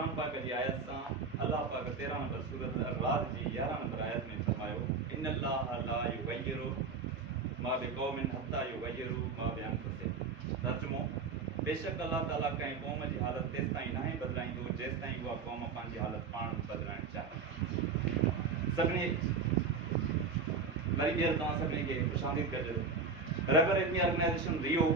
कुरान पाक जी आयत सां अल्लाह पाक 13 नंबर सूरत रात जी 11 नंबर आयत में फरमायो इन्नल्लाह ला युगय्यिरु मा बिक़ौमिन हत्ता युगय्यिरु मा बिअनफुसिहिम। तर्जुमो, बेशक अल्लाह ताला कंहिं क़ौम जी हालत तेसि ताईं नाहे बदिलाईंदो जेसि ताईं उहा क़ौम पंहिंजी हालत पाण बदिलाइणु चाहे। सभिनी वरी ॿीहर तव्हां सभिनी खे ख़ुशामदीद कजो। रबर इल्मी ऑर्गेनाइज़ेशन रियो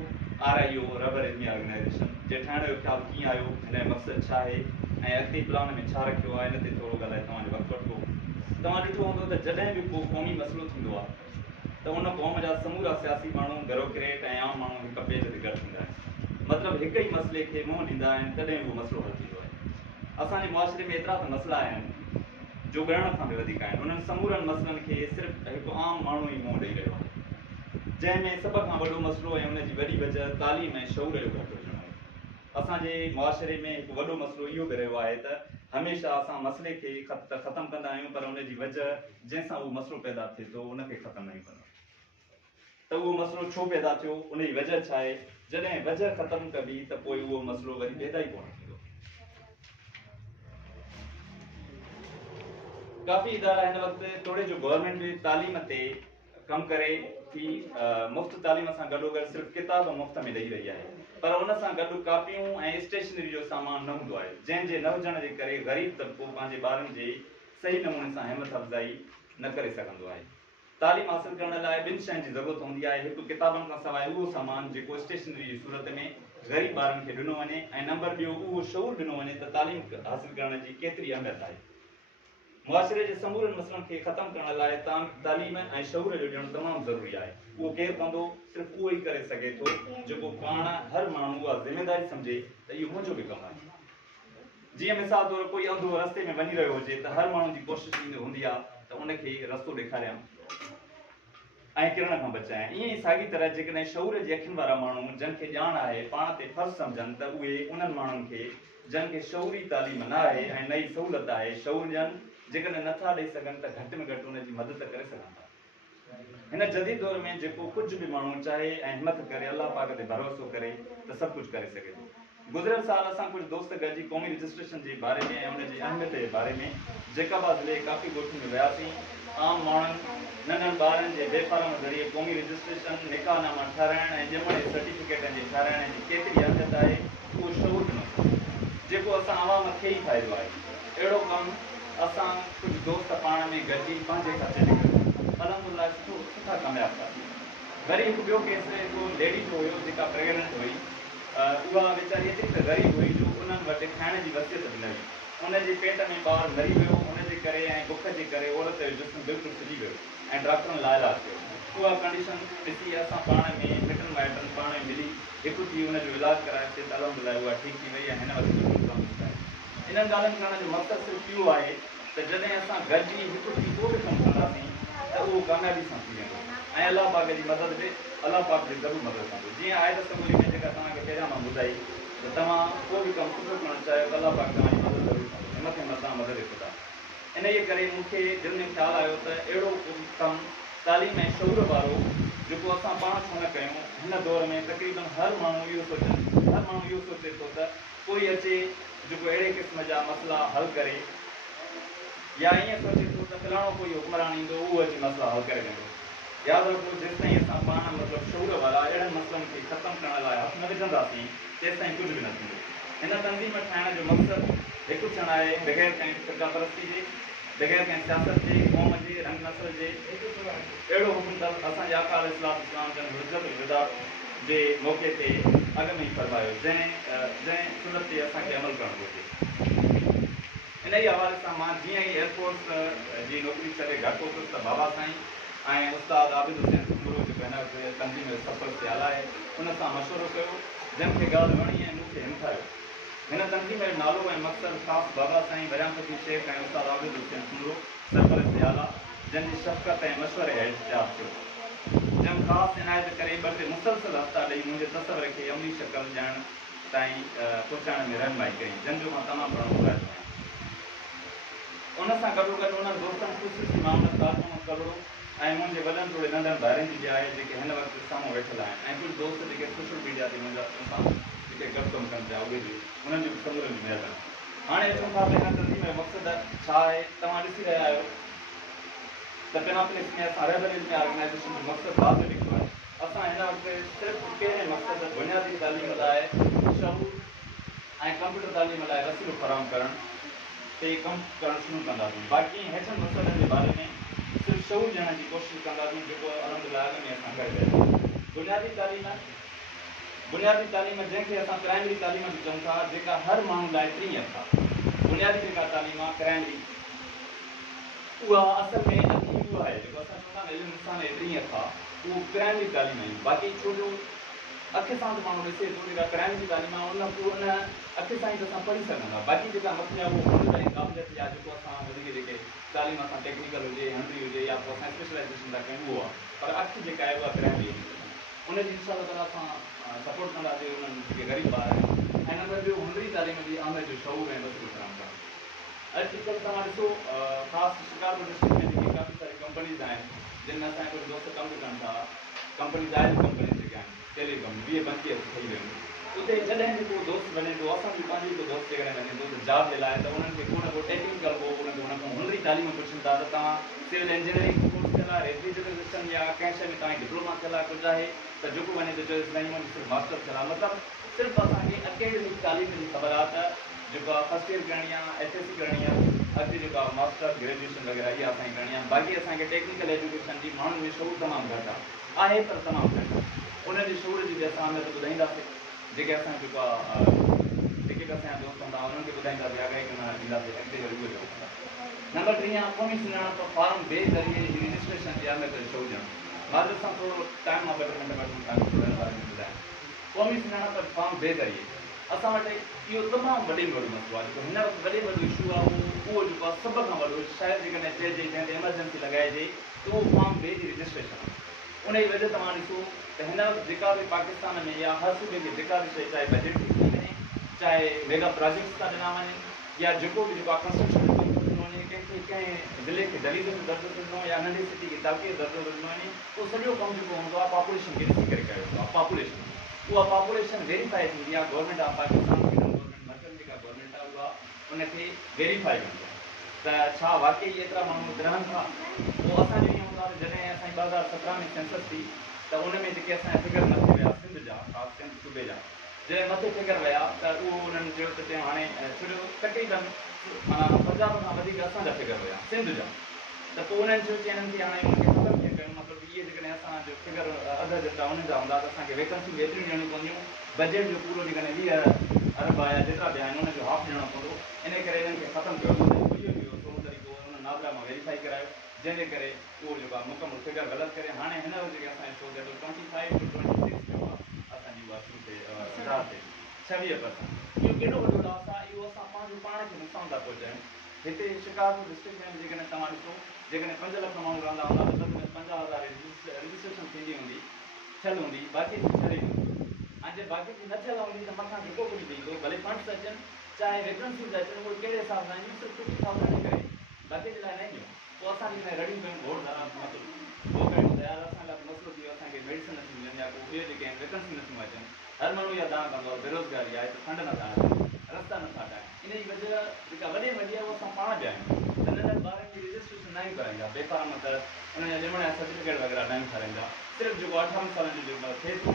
RIO रबर इल्मी ऑर्गेनाइज़ेशन जे ठाहिण जो ख़्यालु कीअं आयो, हिन जो मक़सदु छा आहे ऐं अॻिते प्लान में छा रखियो आहे, हिन ते थोरो ॻाल्हाए तव्हांजो वक़्तु वठो। तव्हां ॾिठो हूंदो त जॾहिं बि को क़ौमी मसइलो थींदो आहे त उन क़ौम जा समूरा सियासी माण्हू ब्यूरोक्रेट ऐं आम माण्हू हिक ॿिए ते गॾु थींदा आहिनि, मतिलबु हिक ई मसइले खे मुंहुं ॾींदा आहिनि, तॾहिं उहो मसइलो हल थींदो आहे। असांजे मुआशिरे में एतिरा त मसइला आहिनि जो ॻणण खां बि वधीक आहिनि। उन्हनि समूरनि मसइलनि खे सिर्फ़ु हिकु आम माण्हू ई मुंहुं ॾेई रहियो आहे, जंहिंमें सभ खां वॾो मसइलो ऐं उनजी वॾी वजह तालीम ऐं शऊर जो घटि हुजणु आहे। असांजे मुआशिरे में हिकु वॾो मसइलो इहो बि रहियो आहे त हमेशह असां मसइले खे ख़तमु कंदा आहियूं, पर उनजी वजह जंहिंसां उहो मसइलो पैदा थिए थो उनखे ख़तमु न कंदा। त उहो मसइलो छो पैदा थियो, उनजी वजह छा आहे? जॾहिं वजह ख़तमु कबी त पोइ उहो मसइलो वरी पैदा ई कोन थींदो। काफ़ी इदारा हिन वक़्तु तोड़े जो गवर्नमेंट जी तालीम ते कमु करे थी, मुफ़्त तालीम सां गॾोगॾु सिर्फ़ु किताब मुफ़्त में ॾेई रही आहे, पर उन सां गॾु कापियूं ऐं स्टेशनरी जो सामान न हूंदो आहे, जंहिंजे न हुजण जे करे ग़रीब तबिको पंहिंजे ॿारनि जे सही नमूने सां हिमत अफ़ज़ाई न करे सघंदो आहे। तालीम हासिलु करण लाइ ॿिनि शयुनि जी ज़रूरत हूंदी आहे, हिकु किताबनि खां सवाइ उहो सामान जेको स्टेशनरी जी सूरत में ग़रीब ॿारनि खे ॾिनो वञे, ऐं नंबर ॿियो उहो शऊर ॾिनो वञे त तालीम हासिलु करण जी केतिरी अहमियत आहे। मुआशिरे जे समूरनि मसइलनि खे ख़तमु करण लाइ तालीम ऐं शऊर जो ॾियणु तमामु ज़रूरी आहे। उहो केरु कंदो? सिर्फ़ु उहो ई करे सघे थो जेको पाण हर माण्हू उहा ज़िमेदारी सम्झे त इहो मुंहिंजो बि कमु आहे। जीअं मिसाल तौर कोई अंधो रस्ते में वञी रहियो हुजे त हर माण्हू जी कोशिशि हूंदी आहे त उनखे रस्तो ॾेखारियां ऐं किरण खां बचायां। ईअं ई साॻी तरह जेकॾहिं शऊर जी अखियुनि वारा माण्हू जंहिंखे ॼाण आहे पाण ते फ़र्ज़ु सम्झनि त उहे उन्हनि माण्हुनि खे जंहिंखे शऊरी तालीम न आहे ऐं नई सहूलियत आहे शऊर ॾियनि, जेकॾहिं नथा ॾेई सघनि त घटि में घटि उनजी मदद करे सघनि था। हिन जदीद दौर में जेको कुझु बि माण्हू चाहे ऐं हिमत करे अल्लाह पाक ते भरोसो करे त सभु कुझु करे सघे थो। गुज़िरियल साल असां कुझु दोस्त गॾिजी क़ौमी रजिस्ट्रेशन जे बारे में ऐं उनजी अहमियत जे बारे में जेकाबाद ज़िले काफ़ी ॻोठनि में वियासीं। आम माण्हुनि नंढनि ॿारनि जे बेफारम ज़रिए क़ौमी रजिस्ट्रेशन, निकाहनामा ठाराइण ऐं ॼमण जे सर्टिफिकेटनि जे ठाराइण जी केतिरी अहमियत आहे उहो शऊर ॾिनो, जेको असां आवाम खे ई फ़ाइदो आहे। अहिड़ो कमु असां कुझु दोस्त पाण में गॾिजी पंहिंजे ख़र्चे ते कयो, अलहमदुलिल्लाह सुठा कामयाब थियासीं। वरी हिकु ॿियो केस हिकु लेडी जो हुयो जेका प्रेगनेंट हुई, उहा वीचारी एतिरी त ग़रीब हुई जो उन्हनि वटि खाइण जी वसियत बि न हुई। उनजे पेट में ॿारु मरी वियो, उनजे करे ऐं बुख जे करे औरत जो जिस्म बिल्कुलु सिजी वियो ऐं डॉक्टरनि लाइलाज कयो। उहा कंडीशन ॾिसी असां पाण में मिटनि माइटनि पाण में मिली हिकु थी उनजो इलाजु करायोसीं त अलहमदुलिल्लाह उहा ठीकु थी वई ऐं हिन वक़्तु बिल्कुलु कमु थी आहे। इन्हनि ॻाल्हियुनि करण जो मक़सदु सिर्फ़ु इहो आहे त जॾहिं असां गॾिजी हिकु थी को बि कमु कंदासीं त उहो कामयाबी सां थी वेंदो ऐं अलाह पाक जी मदद बि अलाह पाक जी ज़रूरु मदद कंदो। जीअं आहे त समूरी में जेका तव्हांखे पहिरियां मां ॿुधाई त तव्हां को बि कमु सुठो करणु चाहियो त अलाह पाक तव्हांजी मदद ज़रूरु कंदो, हिमत हिमत सां मदद हिकु। इन जे करे मूंखे दिलि में ख़्यालु आयो त अहिड़ो कमु तालीम ऐं शऊर वारो जेको असां पाण छो न कयूं। हिन दौर में तक़रीबन हर माण्हू इहो सोचे थो त कोई अचे जेको अहिड़े क़िस्म जा मसइला हल करे, या ईअं सोचे थो त फलाणो कोई हुक्मरान ईंदो उहो अची मसइला हल करे वेंदो। यादि रखो जेसि ताईं असां पाण मतिलबु शऊर वारा अहिड़नि मसइलनि खे ख़तमु करण लाइ हथु न विझंदासीं तेसि ताईं कुझु बि न थींदो। हिन तंज़ीम ठाहिण जो मक़सदु हिकु थियणु आहे, बग़ैर कंहिं फ़िरका परस्ती जे, बग़ैर कंहिं सियासत जे, क़ौम जे, रंग नसल जे। अहिड़ो हुकुम असांजे आका अलैहिस्सलातु वस्सलाम जन हुज्जतुल विदा जे मौक़े ते अॻ में ई फरमायो, जंहिं सुनत ते असांखे अमल करणु घुरिजे। इन ई हवाले सां मां जीअं ई एयरफोर्स जी नौकिरी छॾे घर पहुतुसि त बाबा साईं ऐं उस्ताद आबिद हुसैन सुमरो जेको हिन तंज़ीम जो सफ़र ते हलाए उन सां मशवरो कयो, जंहिंखे ॻाल्हि वणी ऐं मूंखे हिमथायो। हिन तंज़ीम जो नालो ऐं मक़सदु ख़ासि बाबा साईं बरियामती शेख ऐं उस्ताद आबिद हुसैन सुमरो सरपर ते आला, जंहिंजी शफ़क़त ऐं मशवरे हेठि तयारु थियो, जंहिं ख़ासि इनायत करे 2 टे मुसलसल हफ़्ता ॾेई मुंहिंजे तसवर खे अमली शक्ल ॾियण ताईं पहुचाइण में रहनुमाई कई, जंहिंजो मां तमामु घणो मुराद आहियां। उन सां गॾोगॾु उन्हनि दोस्तनि ख़ुशूसी मामलत कारकुन करो ऐं मुंहिंजे वॾनि थोरे नंढनि भाइरनि जी बि आहे जेके हिन वक़्तु साम्हूं वेठल आहिनि, ऐं कुझु दोस्त जेके सोशल मीडिया ते मुंहिंजा सां जेके गॾु कमु कनि पिया उहे बि उन्हनि जी बि समूरनि जी महिरबानी। हाणे अचूं था त हिन तंज़ीम जो मक़सदु छा आहे। तव्हां ॾिसी रहिया आहियो त पेनाप्लिस में असां रेबल में ऑर्गेनाइज़ेशन जो मक़सदु वाज़े लिखियो आहे। असां हिन वक़्तु सिर्फ़ु कहिड़े मक़सद बुनियादी तालीम लाइ शऊर ऐं कंप्यूटर तालीम लाइ वसीलो फ़राहम करणु ते कमु करणु शुरू कंदासीं। बाक़ी हेठनि मसइलनि जे बारे में सिर्फ़ु शऊर ॾियण जी कोशिशि कंदासीं, जेको अलहमदिल्ला अॻ में असां करे रहिया आहियूं। बुनियादी तालीम जंहिंखे असां प्राइमरी तालीम बि चऊं था, जेका हर माण्हू लाइ टी आहे। बुनियादी जेका तालीम आहे प्राइमरी, उहा असल में अखी उहा आहे जेको असां चवंदा आहियूं इंसान जे टी आहे, उहो प्राइमरी तालीम आहे। बाक़ी छो जो अख सां त माण्हू ॾिसे थो, जेका प्राइमरी तालीम आहे उन अख सां ई त असां पढ़ी सघंदा। बाक़ी जेका मथे आहे उहो हुन ताईं क़ाबिलियत या जेको असां वधीक जेके तालीम असां टेक्निकल हुजे, हंड्री हुजे या पोइ असां स्पेशलाइज़ेशन था कयूं, उहो आहे। पर अख जेका आहे उहा प्राइमरी आहे। उनजी इंशा अल्लाह असां सपोर्ट कंदासीं उन्हनि जेके ग़रीब ॿार आहिनि। ऐं नंबर ॿियो हंड्री तालीम जी आमद जो शऊर ऐं वसीलो फ़राहम करणु। अॼुकल्ह तव्हां ॾिसो ख़ासि शिकारपुर डिस्ट्रिक्ट में जेकी काफ़ी सारी कंपनीज़ आहिनि, जिन में असांजा कुझु दोस्त कमु कनि था। कंपनीज़ आहिनि, कंपनीज़ जेके आहिनि टेलीकॉम 20-25 ठही वियूं आहिनि। उते जॾहिं बि को दोस्त वञे थो, असां बि पंहिंजी को दोस्त जेकॾहिं वञे थो त जॉब जे लाइ, त उन्हनि खे को न को टेक्निकल को हुन खां हुनरी तालीम पुछनि था त तव्हां सिविल इंजीनियरिंग कोर्स थियल आहे, रेफ्रिजरेशन या कंहिं शइ में तव्हांखे डिप्लोमा थियल आहे, कुझु आहे त जेको वञे त चयोसि नहीं मुंहिंजी सिर्फ़ु मास्टर थियल आहे। मतिलबु सिर्फ़ु असांखे अकेडमिक तालीम जी ख़बर आहे त जेको आहे फर्स्ट ईयर करणी आहे, HSC करणी आहे, अॻिते जेको आहे मास्टर ग्रेजुएशन वग़ैरह इहा असांखे करणी आहे। बाक़ी असांखे टेक्निकल एजुकेशन जी माण्हुनि में शऊर तमामु घटि आहे पर तमामु घटि। उनजी शऊर जी बि असां अहमियत ॿुधाईंदासीं, जेके असां जेको आहे जेके बि असांजा दोस्त हूंदा उन्हनि खे ॿुधाईंदासीं, आगाही कंदा ॾींदासीं अॻिते वरी उहो जो। नंबर 3 आहे क़ौमी सुञाणप फॉर्म बे ज़रिए रजिस्ट्रेशन जी अहमियत जो शऊर ॾियणु। मां सां थोरो टाइम आहे, ॿ 2 मिंट तव्हांखे थोरे बारे में ॿुधायां। क़ौमी सुञाणप फॉर्म बे ज़रिए असां वटि इहो तमामु वॾे में वॾो मसइलो आहे। जेको हिन वक़्तु वॾे में वॾो इशू आहे उहो जेको आहे सभ खां वॾो, शायदि जेकॾहिं चइजे जंहिं ते एमरजेंसी लॻाइजे त उहो फॉर्म बे जी रजिस्ट्रेशन आहे। उन जी वजह तव्हां ॾिसो त हिन वक़्तु जेका बि पाकिस्तान में या हर सूबे में जेका बि शइ, चाहे बजट थी वञे, चाहे मेगा प्रोजेक्ट्स था ॾिना वञनि, या जेको बि जेको आहे कंस्ट्रक्शन जो कमु ॾिनो वञे, कंहिंखे कंहिं ज़िले खे दलील जो दर्जो ॾिनो या नंढी सिटी खे ताक़ी जो दर्जो ॾिनो वञे, उहो सॼो कमु जेको हूंदो आहे पॉपुलेशन खे ॾिसी करे कयो वेंदो आहे। पॉपुलेशन उहा पॉपुलेशन वेरीफाई थींदी आहे। गवर्नमेंट ऑफ पाकिस्तान गवर्नमेंट मर्कज़ जेका गवर्नमेंट आहे उहा उनखे वेरीफाई कंदी आहे त छा वाकई एतिरा माण्हू रहनि था। पोइ असांजो ईअं हूंदो आहे त जॾहिं असांजी 2017 में सेंसस थी त उन में जेके असांजा फिगर मथे विया सिंध जा, ख़ासि सिंध सूबे जा, जॾहिं मथे फिगर विया त उहो उन्हनि चयो त हाणे छो तक़रीबन माना 50 खां वधीक असांजा फिगर हुया सिंध जा। त पोइ उन्हनि चयो चइनि कि हाणे उनखे ख़बर कीअं कयूं, मतिलबु इहे जेकॾहिं असांजो फिगर अधु जेतिरा उन्हनि जा हूंदा त असांखे वैकेंसियूं एतिरियूं ॾियणियूं पवंदियूं, बजट जो पूरो जेकॾहिं 20 अरब या जेतिरा बि आहिनि उनजो हाफ़ ॾियणो पवंदो। इन करे इन्हनि खे ख़तमु कयो, इहो थोरो तरीक़ो उन नादरा मां वेरीफाई करायो, जंहिंजे करे उहो जेको आहे मुकमल फिगर ग़लति करे हाणे हिन वक़्तु जेके असांजो शो थिए थो 25 to 26 जो आहे असांजी उहा शुरू थिए 26%। इहो केॾो वॾो लॉस आहे, इहो असां पंहिंजो पाण खे नुक़सान था पहुचायूं। हिते शिकारपुर डिस्ट्रिक्ट में जेकॾहिं तव्हां ॾिसो, जेकॾहिं 5 लख माण्हू रहंदा हूंदा त तक़रीबन 50,000 रजिस्ट्रेशन थींदी हूंदी, थियल हूंदी, बाक़ी थियल ई हूंदी। ऐं जे बाक़ी न थियल हूंदी त मथां जेको कुझु बि ईंदो, भले फंड्स अचनि चाहे वैकेंसीज़ अचनि, उहे कहिड़े हिसाब सां ईंदियूं, सिर्फ़ु 50,000 जे करे, बाक़ी जे लाइ न ईंदियूं। पोइ असां जेकॾहिं रड़ियूं कयूं घोड़ मतिलबु उहो कयूं त यार असां लाइ मसइलो थी वियो, असांखे मेडिसिन नथियूं मिलनि या पोइ ॿिए जेके आहिनि वैकेंसी नथियूं अचनि। हर माण्हू इहा दावा कंदो आहे बेरोज़गारी आहे, त फंड नथा अचनि, रस्ता नथा ठाहिनि। इन जी वजह जेका वॾे में वॾी आहे उहा असां पाण बि आहियूं। त नंढनि ॿारनि जी रजिस्ट्रेशन न ई कराईंदा बेफ़ारम, त उनजा ॼमण जा सर्टिफिकेट वग़ैरह न ठाराईंदा, सिर्फ़ु जेको 18 सालनि जो जेको थिए थो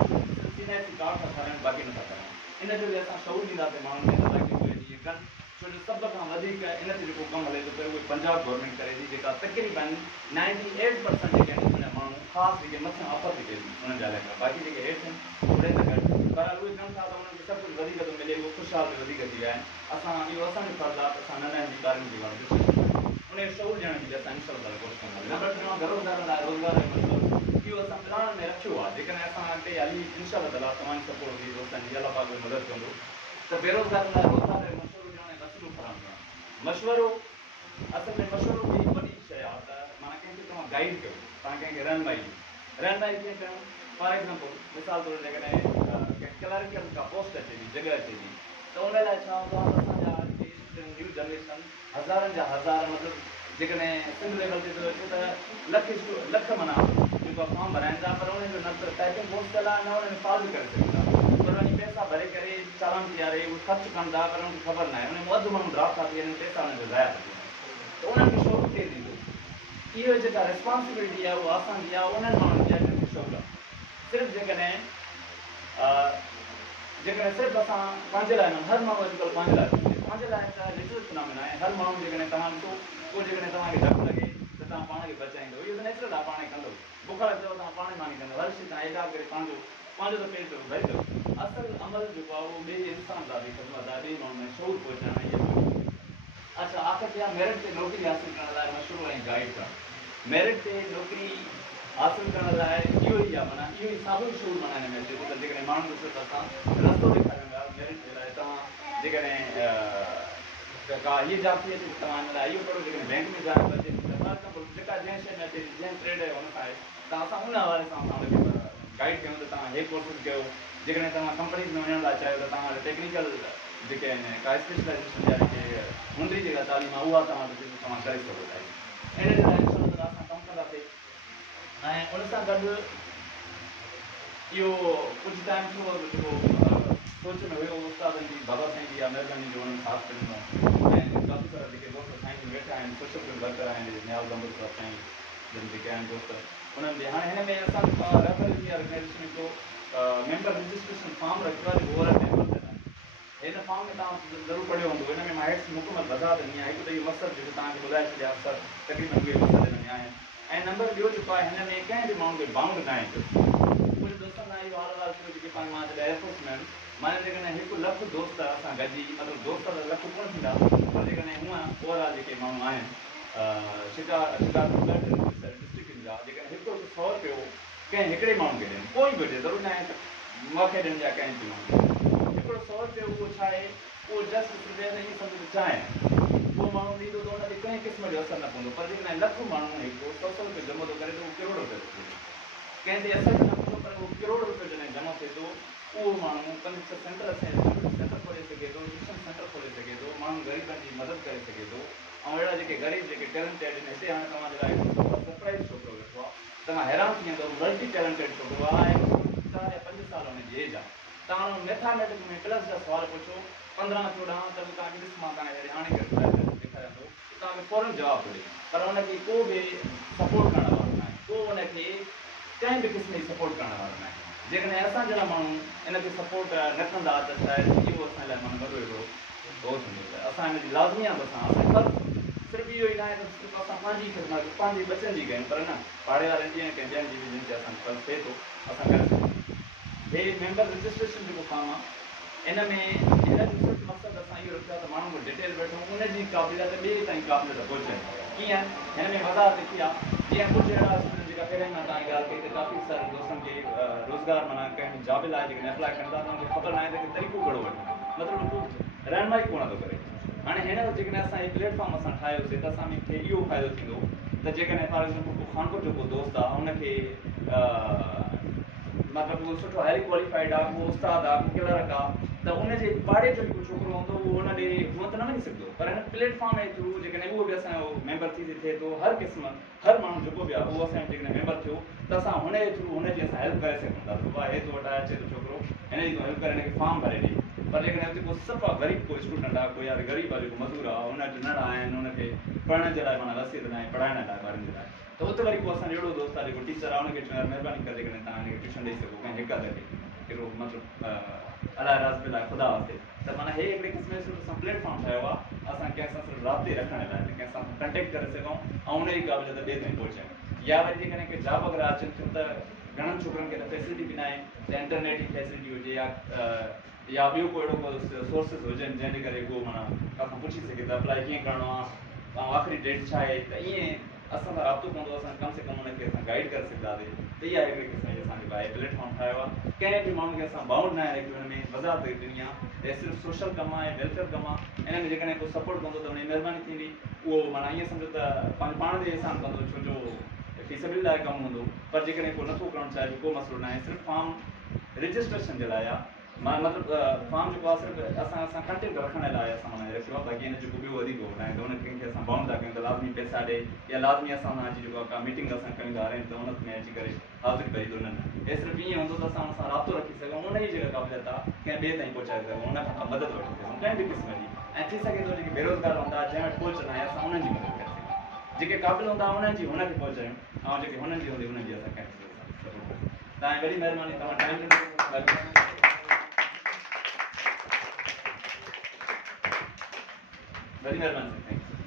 CNC कार्ड था ठाराइनि, बाक़ी नथा कराइनि। इन जो बि असां शऊर ॾींदासीं माण्हुनि खे ताकी उहे ईअं कनि। छो जो सभ खां वधीक इन ते जेको कमु हले थो पियो उहे पंजाब गवर्नमेंट करे थी, जेका तक़रीबन 98% जेके आहिनि उनजा माण्हू ख़ासि जेके मथियां ऑफर थी कई उन्हनि जा इलाइक़ा, बाक़ी जेके हेठि आहिनि उहे त घटि, पर उहे कनि था त उन्हनि खे सभु कुझु वधीक थो मिले, उहे ख़ुशहाल बि वधीक थी विया आहिनि। असां इहो असांजो फर्ज़ु आहे त असां नंढनि ॿारनि जी उन जो शऊर ॾियण जी असां इंशाअल्लाह कोशिशि कंदासीं। नंबर 3 घरोदारनि लाइ रोज़गार जो मसइलो, इहो असां प्लान में रखियो आहे। जेकॾहिं असां अॻिते हली इंशाअल्लाह ताला तव्हांजी सपोर्ट हुई, दोस्तनि जी, अल्लाह पाक मदद कंदो, त बेरोज़गारनि लाइ रोज़गार जो मशवरो ॾियणु ऐं वसीलो फ़राहम करणु। मशवरो असल में मशवरो बि वॾी शइ आहे, त माना कंहिंखे तव्हां गाइड कयो, तव्हां कंहिंखे रहनुमाई कीअं कयूं। फॉर एग्ज़ाम्पल मिसाल तौरु जेकॾहिं कंहिं क्लर्कल का पोस्ट अचे थी, जॻह अचे थी, त उन लाइ छा हूंदो आहे त असांजा न्यू जनरेशन हज़ारनि जा हज़ार, मतिलबु जेकॾहिं सिंध लेवल ते अचे त लख माना जेको फॉर्म भराइनि था, पर उन्हनि जो न त टाइपिंग कोर्स थियल आहे, न उन्हनि में पास बि करे सघनि था, पर वञी पैसा पैसा भरे करे चालान तैयारे वो खर्च कनि था पर उनखे ख़बर न आहे उन अधु माण्हू ड्राफ्ट था थियनि पैसा उनखे ज़ाया था थियनि त उन्हनि खे शौक़ु केरु ॾींदो इहो जेका रिस्पॉन्सिबिलिटी आहे उहा असांजी आहे उन्हनि माण्हुनि जी आहे जंहिंखे शौक़ु आहे सिर्फ़ु जेकॾहिं सिर्फ़ु असां पंहिंजे लाइ न हर माण्हू अॼुकल्ह पंहिंजे लाइ त नेचुरल फिनोमेना आहे हर माण्हू जेकॾहिं तव्हां ॾिसो पोइ जेकॾहिं तव्हांखे डपु लॻे त तव्हां पाण खे बचाईंदो इहो त नेचुरल आहे पाण ई कंदो बुखार अचेव तव्हां पाण ई मानी कंदो हर शइ तव्हां एॾा करे पंहिंजो त पेट भरींदो असल अमल जेको आहे उहो ॿिए इंसान सां बि ख़िदमत आहे ॿिए माण्हू में शौक़ु पहुचाइण इहो अच्छा आख़िर ते मेरिट ते नौकिरी हासिलु करण लाइ मशहूरु ऐं गाइड करणु मेरिट ते नौकिरी हासिलु करण लाइ इहो ई आहे माना इहो ई साॻियो शौक़ु माना हिन में अचे थो त जेकॾहिं माण्हू ॾिसो त असां रस्तो ॾेखारियूं था मेरिट जे लाइ तव्हां जेकॾहिं का हीअ जॉब थी अचे तव्हां हिन लाइ इहो करो जेकॾहिं बैंक में जॉब अचे त फॉर एग्ज़ाम्पल जेका जंहिं शइ में अचे जंहिं ट्रेड आहे हुन सां आहे त असां उन हवाले सां असां हुनखे गाइड कयूं त तव्हां हे कोर्सिस कयो जेकॾहिं तव्हां कंपनीज़ में वञण लाइ चाहियो त तव्हां टेक्निकल जेके आहिनि का स्पेशलाइज़ेशन जा जेके हुनरी जेका तालीम आहे उहा तव्हां करे सघो था इन जे लाइ असां कमु कंदासीं ऐं उन सां गॾु इहो कुझु टाइम थियो जेको सोच में हुयो उस्तादनि जी बाबा साईं जी आहे महिरबानी जो उन्हनि साथ ॾिनो ऐं काफ़ी सारा जेके दोस्त साईं जी वेठा आहिनि सोशल वर्कर आहिनि न्याल गंभीर साहब साईं जिन जेके आहिनि दोस्त उन्हनि जे हाणे हिन में असां रेफर जी ऑर्गेनाइज़ेशन हिकिड़ो मेंबर रजिस्ट्रेशन फॉर्म रखियो आहे जेको ओवरऑल मेंबर हिन फॉर्म में तव्हां ज़रूरु पढ़ियो हूंदो हिन में मां हेठि मुकमल वज़ाहत ॾिनी आहे हिकु त इहो मक़सदु जेको तव्हांखे ॿुधाए छॾिया सर तक़रीबन उहे मक़सद हिन में आहिनि ऐं नंबर ॿियो जेको आहे हिन में कंहिं बि माण्हू खे बाउंड न आहे कुझु दोस्तनि सां इहो हाल थियो जेके पंहिंजे मां जॾहिं एयरफोर्स में माना जेकॾहिं 1 लख दोस्त असां गॾिजी मतिलबु दोस्त त लख कोन थींदा पर जेकॾहिं हूअं ओवरऑल जेके माण्हू आहिनि शिकागो डिस्ट्रिक्ट जा जेकॾहिं हिकु 100 रुपयो कंहिं हिकिड़े माण्हू खे ॾियनि कोई बि हुजे ज़रूरी न आहे त मूंखे ॾियनि या कंहिं बि माण्हू हिकिड़ो 100 रुपयो उहो छा आहे उहो जस्ट रुपया त ईअं सम्झो चाहे उहो माण्हू ॾींदो त हुनखे कंहिं क़िस्म जो असरु न पवंदो पर जेकॾहिं लख माण्हू हिकिड़ो 100 रुपयो जमा थो करे त उहो करोड़ रुपयो थो थिए कंहिं ते असरु न पवंदो पर उहो करोड़ रुपयो जॾहिं जमा थिए थो उहो माण्हू कंप्यूटर सेंटर सेंटर खोले सघे थो ट्यूशन सेंटर खोले सघे थो माण्हू ग़रीबनि जी मदद करे सघे थो ऐं अहिड़ा जेके ग़रीब जेके टैलेंटेड आहिनि हिते हाणे तव्हांजे लाइ सरप्राइज़ छोकिरो वेठो आहे तव्हां हैरान थी वेंदो मल्टी टैलेंटेड छोकिरो आहे 4 या 5 साल हुनजी एज आहे तव्हां मैथमेटिक्स में प्लस जा सुवाल पुछो 15 14 त तव्हांखे ॾिस मां तव्हांखे हाणे ॾेखारियां थो तव्हांखे फौरन जवाबु ॾिए पर हुनखे को बि सपोर्ट करण वारो न आहे को हुनखे कंहिं बि क़िस्म जी सपोर्ट करण वारो न आहे जेकॾहिं असां जहिड़ा माण्हू इनखे सपोर्ट न कंदा त शायदि इहो असांजे लाइ माना वॾो हिकिड़ो बोझ हूंदो असां हिनजी लाज़मी आहे असां असांखे सिर्फ़ु इहो ई न आहे त सिर्फ़ु असां पंहिंजी ख़िदमत पंहिंजे बचनि जी कयूं पर न पाड़े वारनि जी ऐं कंहिं ॿियनि जी बि जिन ते असांखे फर्ज़ु थिए थो असां करे सघूं हे मेंबर रजिस्ट्रेशन जेको फॉर्म आहे इन में हिन जो सिर्फ़ु मक़सदु असां इहो रखियो आहे त माण्हू खे डिटेल वेठूं उनजी क़ाबिलियत ॿिए ताईं क़ाबिलियत पहुचाए कीअं हिन में वज़ाहत लिखी आहे जीअं कुझु अहिड़ा स्टूडेंट जेका पहिरियों मां तव्हांजी ॻाल्हि कई त काफ़ी सारे दोस्तनि खे रोज़गार माना कंहिं जॉब लाइ जेके अप्लाई कनि था त उनखे ख़बर न आहे त तरीक़ो कहिड़ो वठूं मतिलबु रहनुमाई कोन थो करे हाणे हिन जो जेकॾहिं असां हीअ प्लेटफॉर्म असां ठाहियोसीं त असांखे इहो फ़ाइदो थींदो त जेकॾहिं फॉर एक्ज़ाम्पल को खानपुर जो को दोस्त आहे हुनखे मतिलबु उहो सुठो हाईली क्वालिफाइड आहे उहो उस्ताद आहे को क्लर्क आहे त उनजे पाड़े जो जेको छोकिरो हूंदो उहो हुन ॾे हूअं त न वञी सघंदो पर हिन प्लेटफॉर्म जे थ्रू जेकॾहिं उहो बि असांजो मेंबर थी थिए थो हर क़िस्म हर माण्हू जेको बि आहे उहो असांजो जेकॾहिं मेंबर थियो त असां हुनजे थ्रू हुनजी असां हेल्प करे सघूं था त भाउ हे तो वटि अचे थो छोकिरो हिन जी तूं हेल्प करे हिनखे फॉर्म भरे ॾे पर जेकॾहिं हुते को सफ़ा ग़रीब को स्टूडेंट आहे कोई यार ग़रीब आहे जेको मज़दूर आहे हुन वटि नंढा आहिनि हुनखे पढ़ण जे लाइ माना रसीद न आहे पढ़ाइण लाइ ॿारनि जे लाइ त उते वरी को असांजो अहिड़ो दोस्त आहे जेको टीचर आहे हुनखे चयो महिरबानी करे जेकॾहिं तव्हां हिनखे ट्यूशन ॾेई सघो कंहिं हिकु ते कहिड़ो मतिलबु अलाए राज़ लाइ ख़ुदा वास्ते त माना हे हिकिड़े क़िस्म जो असां प्लेटफॉर्म ठाहियो आहे असां कंहिंसां सिर्फ़ु राब्ते रखण लाइ कंहिंसां कंटेक्ट करे सघूं ऐं हुनजी क़ाबिलियत ॿिए ताईं पहुचायूं या वरी जेकॾहिं के जॉब अगरि अचनि थियूं त घणनि छोकिरनि खे त फैसिलिटी बि न आहे त इंटरनेट जी फैसिलिटी हुजे या ॿियो को अहिड़ो को सोर्सिस हुजनि जंहिंजे करे उहो माना किथां पुछी सघे त अप्लाई कीअं करिणो आहे ऐं आख़िरी डेट छा आहे त ईअं असां सां राब्तो पवंदो असां कम से कम हुनखे असां गाइड करे सघंदासीं त इहा हिकिड़े क़िस्म जी असांजे लाइ प्लेटफॉर्म ठाहियो आहे कंहिं बि माण्हू खे असां बाउंड न आहे हिन में वज़ाहत ॾिनी आहे त सिर्फ़ु सोशल कमु आहे वेलफेयर कमु आहे इन में जेकॾहिं को सपोर्ट कंदो त हुनजी महिरबानी थींदी उहो माना ईअं सम्झो त पंहिंजे पाण ते एहसान कंदो छो जो फीसबिल लाइ कमु हूंदो पर जेकॾहिं को नथो करणु चाहे को मसइलो न आहे सिर्फ़ु फॉर्म रजिस्ट्रेशन जे लाइ आहे मतलब फार्म जो सिर्फ असां कंटेंट रखण लाइ असां माना रखियो आहे बाक़ी इन जो ॿियो वधीक हो न आहे त उन कंहिंखे असां बाउंड था कयूं त लाज़मी पैसा ॾे या लाज़मी असां सां अची जेको का मीटिंग असां कयूं था त उन में अची करे हाज़िर करी थो न हे सिर्फ़ु ईअं हूंदो त असां हुन सां राब्तो रखी सघूं उन जी जेका क़ाबिलियत आहे कंहिं ॿिए ताईं पहुचाए सघूं उन खां मदद वठी सघूं कंहिं बि क़िस्म जी ऐं थी सघे थो जेके बेरोज़गार हूंदा जंहिं वटि पहुच न आहे असां उन्हनि जी मदद करे सघूं जेके क़ाबिल हूंदा उन्हनि जी हुनखे पहुचायूं ऐं जेके हुननि जी हूंदी उन्हनि जी असां कंहिं सपोर्ट कयूं तव्हांजी वॾी महिरबानी तव्हां टाइम ॾिनो very well, man. Thank you.